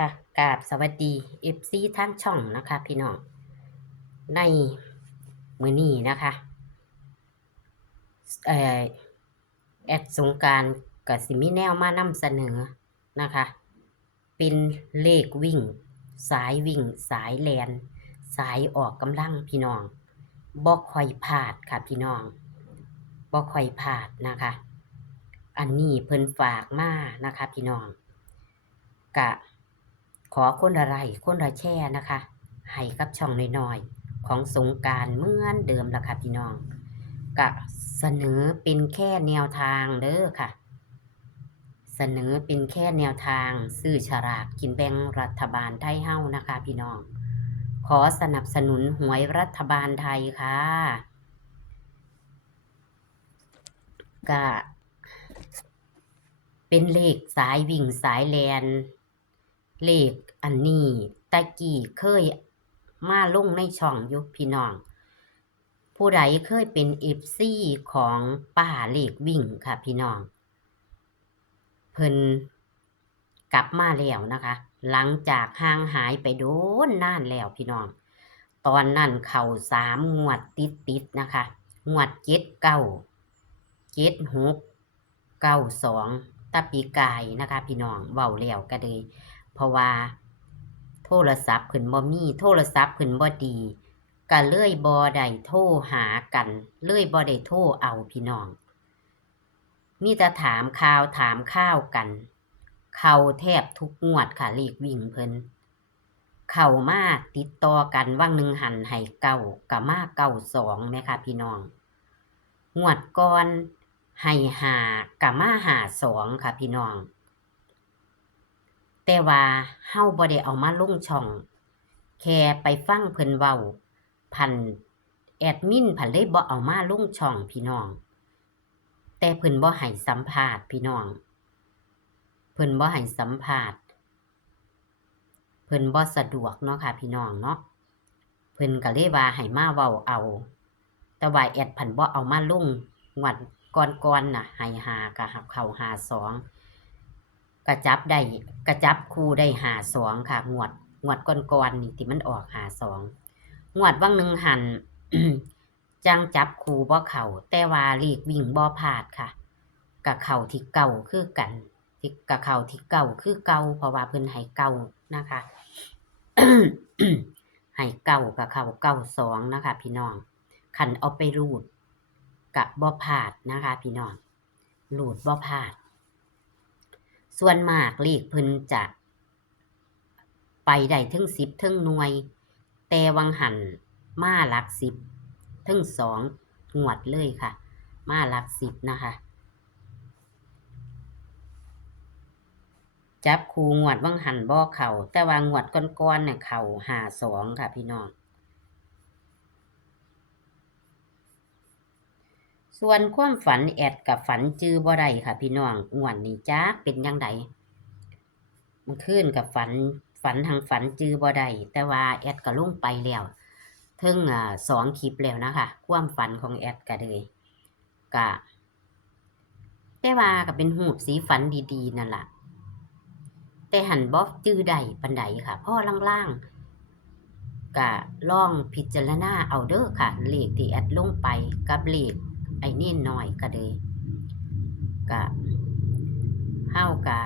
ค่ะกราบสวัสดี FC ทางช่องนะคะพี่น้องในมื้อนี้นะคะเอ่อแอดสงกรานต์ก็สิมีแนวมานำเสนอนะคะเป็นเลขวิ่งสายวิ่งสายแล่นสายออกกำลังพี่น้องบ่ค่อยพลาดค่ะพี่น้องบ่ค่อยพลาดนะคะอันนี้เพิ่นฝากมานะคะพี่น้องก็ขอคนละไลค์คนละแชร์นะคะให้กับช่องน้อยๆของสงกรานต์เหมือนเดิมล่ะค่ะพี่น้องก็เสนอเป็นแค่แนวทางเด้อค่ะเสนอเป็นแค่แนวทางซื้อฉลากกินแบ่งรัฐบาลไทยเฮานะคะพี่น้องขอสนับสนุนหวยรัฐบาลไทยค่ะก็เป็นเลขสายวิ่งสายแลนเลขอันนี้ตะกี้เคยมาลงในช่องอยู่พี่น้องผู้ใดเคยเป็น FC ของป้าเลขวิ่งค่ะพี่น้องเพิ่นกลับมาแล้วนะคะหลังจากห่างหายไปโดนนานแล้วพี่น้องตอนนั้นเข้า3 งวดติดๆนะคะงวด79 76 92แตะปีกายนะคะพี่น้องเว้าแล้วก็เลยเพราะว่าโทรศัพท์เพิ่นบ่มีโทรศัพท์เพิ่นบ่ดีก็เลยบ่ได้โทรหากันเลยบ่ได้โทรเอาพี่น้องมีแต่ถามข่าวถามข้าวกันเข้าแทบทุกงวดค่ะเลขวิ่งเพิ่นเข้ามาติดต่อกันวังหนึ่งหันให้เก้าก็มา92แหมค่ะพี่น้องงวดก่อนให้ห้าก็มา52ค่ะพี่น้องแต่ว่าเฮาบ่ได้เอามาลงช่องแค่ไปฟังเพิ่นเว้าพันแอดมินพันเลยบ่เอามาลงช่องพี่น้องแต่เพิ่นบ่ให้สัมภาษณ์พี่น้องเพิ่นบ่ให้สัมภาษณ์เพิ่นบ่สะดวกเนาะค่ะพี่น้องเนาะเพิ่นก็เลยว่าให้มาเว้าเอาแต่ว่าแอดพันบ่เอามาลงงวดก่อนๆน่ะให้5ก็เข้า52ก็จับได้ก็จับคู่ได้52ค่ะงวดก่อนๆนี่ที่มันออก52งวดวังหนึ่งหั้น จังจับคู่บ่เข้าแต่ว่าเลขวิ่งบ่พลาดค่ะก็เข้าที่เก้าคือกันที่ก็เข้าที่เก้าคือเก่าเพราะว่าเพิ่นให้เก้านะคะ ให้เก้าก็เข้า92นะคะพี่น้องคันเอาไปรูดก็บ่พลาดนะคะพี่น้องรูดบ่พลาดส่วนมากเลขเพิ่นจะไปได้เทิง10เทิงหน่วยแต่วังหั้นมาหลัก10เทิง2งวดเลยค่ะมาหลัก10นะคะจับคู่งวดวังหั้นบ่เข้าแต่ว่างวดก่อนๆน่ะเข้า52ค่ะพี่น้องส่วนความฝันแอดก็ฝันจื่อบ่ได้ค่ะพี่น้องงวดนี้จักเป็นจั่งใดเมื่อคืนก็ฝันหั้งฝันจื่อบ่ได้แต่ว่าแอดก็ลงไปแล้วเทิง2คลิปแล้วนะคะความฝันของแอดก็เลยก็แต่ว่าก็เป็นรูปสีฝันดีๆนั่นล่ะแต่หั้นบ่จื่อได้ปานใดค่ะพอลางๆก็ลองพิจารณาเอาเด้อค่ะเลขที่แอดลงไปกับเลขไอ้เน้นน้อยก็เลยก็เฮาก็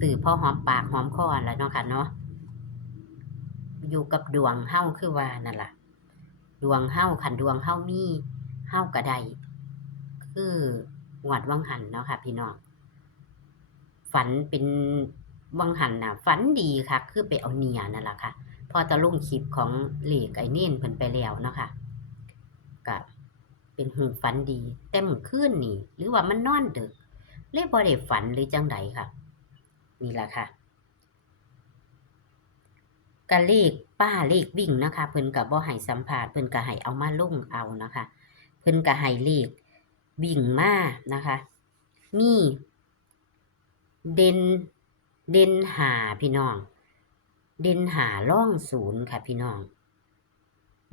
ซื้อพอหอมปากหอมคอนั่นล่ะเนาะค่ะเนาะอยู่กับดวงเฮาคือว่านั่นล่ะดวงเฮาคันดวงเฮามีเฮาก็ได้คืองวดวังหั้นเนาะค่ะพี่น้องฝันเป็นวังหั้นน่ะฝันดีคักคือไปเอาเนี่ยนั่นล่ะค่ะพอแต่ลงคลิปของเลขไอ้เน้นเพิ่นไปแล้วเนาะค่ะก็เป็นรูปฝันดีแต่มื้อคืนนี่หรือว่ามันนอนดึกเลยบ่ได้ฝันหรือจั่งใดค่ะนี่ล่ะค่ะก็เลขป้าเลขวิ่งนะคะเพิ่นก็บ่ให้สัมภาษณ์เพิ่นก็ให้เอามาลงเอานะคะเพิ่นก็ให้เลขวิ่งมานะคะมีเด่นเด่น5พี่น้องเด่น5รอง0ค่ะพี่น้อง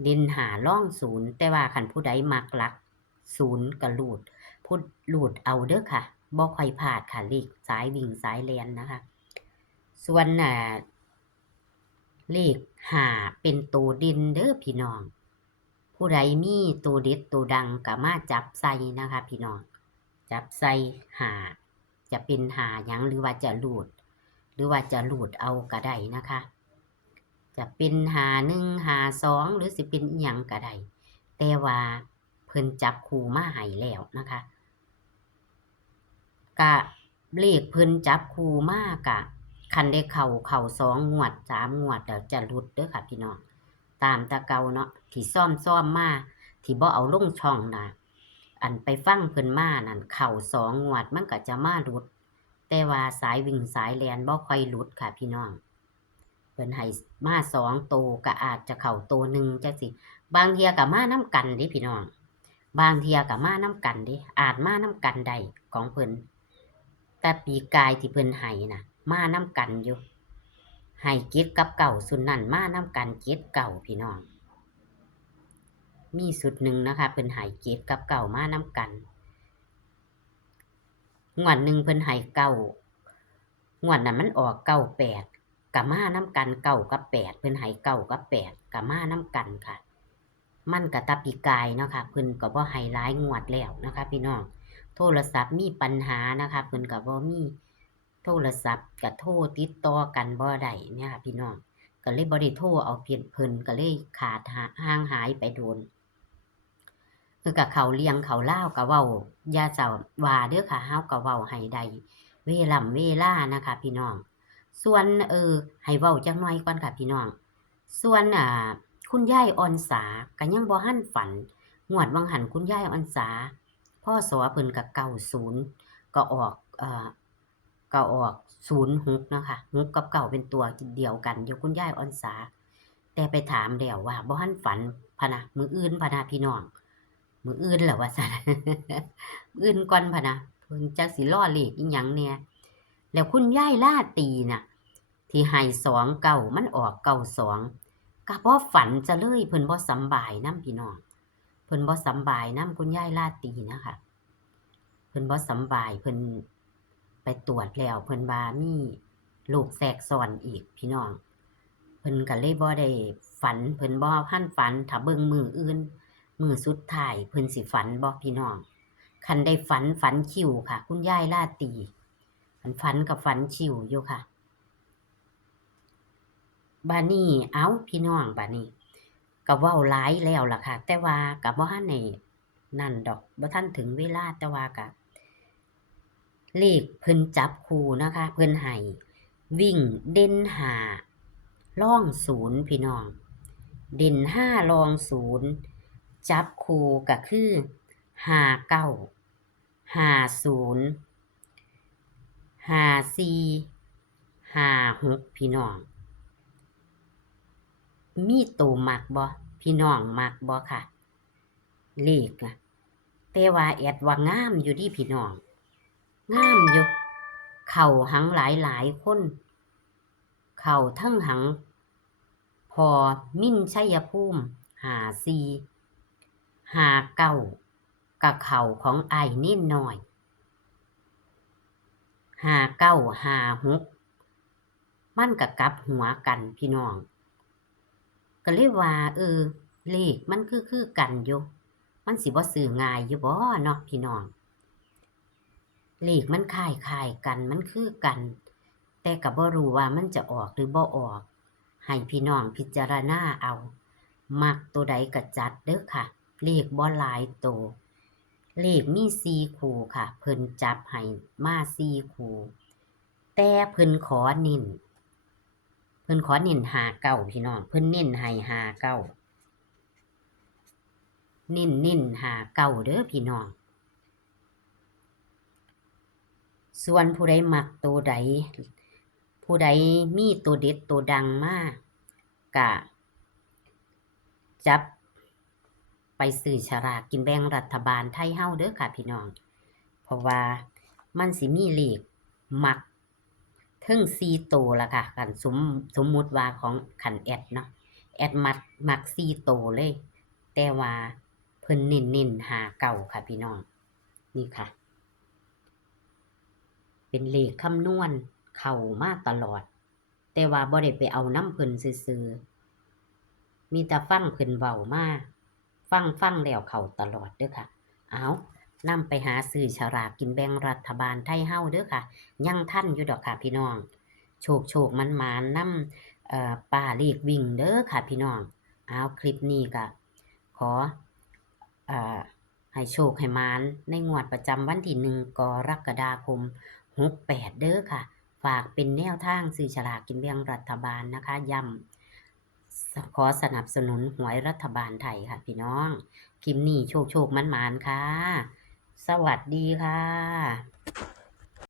เด่น5รอง0แต่ว่าคันผู้ใดมักหลัก0ก็รูดเอาเด้อค่ะบ่ค่อยพลาดค่ะเลขสายวิ่งสายแล่นนะคะส่วน เลข5เป็นตัวเด่นเด้อพี่น้องผู้ใดมีตัวเด็ดตัวดังก็มาจับใส่นะคะพี่น้องจับใส่5จะเป็น5หยังหรือว่าจะรูดเอาก็ได้นะคะจะเป็น51 52หรือสิเป็นอิหยังก็ได้แต่ว่าเพิ่นจับคู่มาให้แล้วนะคะก็เลขเพิ่นจับคู่มากะคันได้เข้า2งวด3งวดแล้วจะหลุดเด้อค่ะพี่น้องตามแต่เก่าเนาะที่ซ่อมมาที่บ่เอาลงช่องน่ะอันไปฟังเพิ่นมานั่นเข้า2งวดมันก็จะมาหลุดแต่ว่าสายวิ่งสายแล่นบ่ค่อยหลุดค่ะพี่น้องเพิ่นให้มา2โตวก็อาจจะเข้าโตวหนึ่งจังซี่บางเที่ยก็มานำกันเด้พี่น้องบางเที่ยก็มานำกันเด้อาจมานำกันได้ของเพิ่นแต่ปีกายที่เพิ่นให้น่ะมานำกันอยู่ให้7กับ9สุดนั้นมานำกัน7 9พี่น้องมีสุดหนึ่งนะคะเพิ่นให้7กับ9มานำกันงวดหนึ่งเพิ่นให้9งวดนั้นมันออก98ก็มานำกัน9กับ8เพิ่นให้9กับ8ก็มานำกันค่ะมันก็แต่ปีกายเนาะค่ะเพิ่นก็บ่ให้หลายงวดแล้วนะคะพี่น้องโทรศัพท์มีปัญหานะคะเพิ่นก็บ่มีโทรศัพท์ก็โทรติดต่อกันบ่ได้เนี่ยค่ะพี่น้องก็เลยบ่ได้โทรเอาเพิ่นก็เลยขาดห่างหายไปโดนคือก็เข้าเรื่องเข้าราวก็เว้าอย่าเจ้าว่าเด้อค่ะเฮาก็เว้าให้ได้เวลานะคะพี่น้องส่วนให้เว้าจักหน่อยก่อนค่ะพี่น้องส่วนคุณยายอ่อนสาก็ยังบ่ทันฝันงวดวังหันคุณยายอ่อนสาพศเพิ่นก็90ก็ออก06เนาะค่ะ6กับ9เป็นตัวเดียวกันอยู่คุณยายอ่อนสาแต่ไปถามแล้วว่าบ่ทันฝันพะนะมื้ออื่นพะนะพี่น้องมื้ออื่นแล้วว่าซั่น มื้ออื่นก่อนพะนะเพิ่นจักสิรอเลขอิหยังแหน่แล้วคุณยายราตรีน่ะที่ให้29มันออก92ก็บ่ฝันซะเลยเพิ่นบ่สำบายนำพี่น้องเพิ่นบ่สำบายนำคุณยายราตรีนะคะเพิ่นบ่สำบายเพิ่นไปตรวจแล้วเพิ่นว่ามีโรคแทรกซ้อนอีกพี่น้องเพิ่นก็เลยบ่ได้ฝันเพิ่นบ่ทันฝันถ้าเบิ่งมื้ออื่นมื้อสุดท้ายเพิ่นสิฝันบ่พี่น้องคันได้ฝันคิวค่ะคุณยายราตรีคันฝันก็ฝันคิวอยู่ค่ะบัดนี้เอ้าพี่น้องบัดนี้ก็เว้าหลายแล้วล่ะค่ะแต่ว่าก็บ่ทันได้นั่นดอกบ่ทันถึงเวลาแต่ว่าก็เลขเพิ่นจับคู่นะคะเพิ่นให้วิ่งเด่น5ร่อง0พี่น้องเด่น5รอง0จับคู่ก็คือ59 50 54 56พี่น้องมีตัวมักบ่พี่น้องมักบ่ค่ะเลขอะแต่ว่าแอดว่างามอยู่เดะพี่น้องงามอยู่เข้าหังหลายๆคนเข้าเทิงหังพอมิ่นชัยภูมิ54 59ก็เข้าของอ้ายเนนน้อย59 56มันก็กลับหัวกันพี่น้องก็เลยว่าเลขมันคือกันอยู่มันสิบ่ซื้อง่ายอยู่บ่เนาะพี่น้องเลขมันคล้ายๆกันมันคือกันแต่ก็บ่รู้ว่ามันจะออกหรือบ่ออกให้พี่น้องพิจารณาเอามักตัวใดก็จัดเด้อค่ะเลขบ่หลายตัวเลขมี4คู่ค่ะเพิ่นจับให้มา4คู่แต่เพิ่นขอเน้น59พี่น้องเพิ่นเน้นให้59เน้น59เด้อพี่น้องส่วนผู้ใดมักตัวใดผู้ใดมีตัวเด็ดตัวดังมากก็จับไปซื้อฉลากกินแบ่งรัฐบาลไทยเฮาเด้อค่ะพี่น้องเพราะว่ามันสิมีเลขมักเทิง4ตัวล่ะค่ะคันสมมุติว่าของคันแอดเนาะแอดมัก4ตัวเลยแต่ว่าเพิ่นเน้น59ค่ะพี่น้องนี่ค่ะเป็นเลขคำนวณเข้ามาตลอด แต่ว่าบ่ได้ไปเอานำเพิ่นซื่อๆมีแต่ฟังเพิ่นเว้ามาฟังแล้วเข้าตลอดเด้อค่ะเอานำไปหาซื้อฉลากกินแบ่งรัฐบาลไทยเฮาเด้อค่ะยังทันอยู่ดอกค่ะพี่น้องโชคๆมันๆนำป้าเลขวิ่งเด้อค่ะพี่น้องเอาคลิปนี้ก็ขอให้โชคให้หมานในงวดประจำวันที่1กรกฎาคม68เด้อค่ะฝากเป็นแนวทางซื้อฉลากกินแบ่งรัฐบาลนะคะย้ำขอสนับสนุนหวยรัฐบาลไทยค่ะพี่น้องคลิปนี้โชคๆมันๆค่ะสวัสดีค่ะ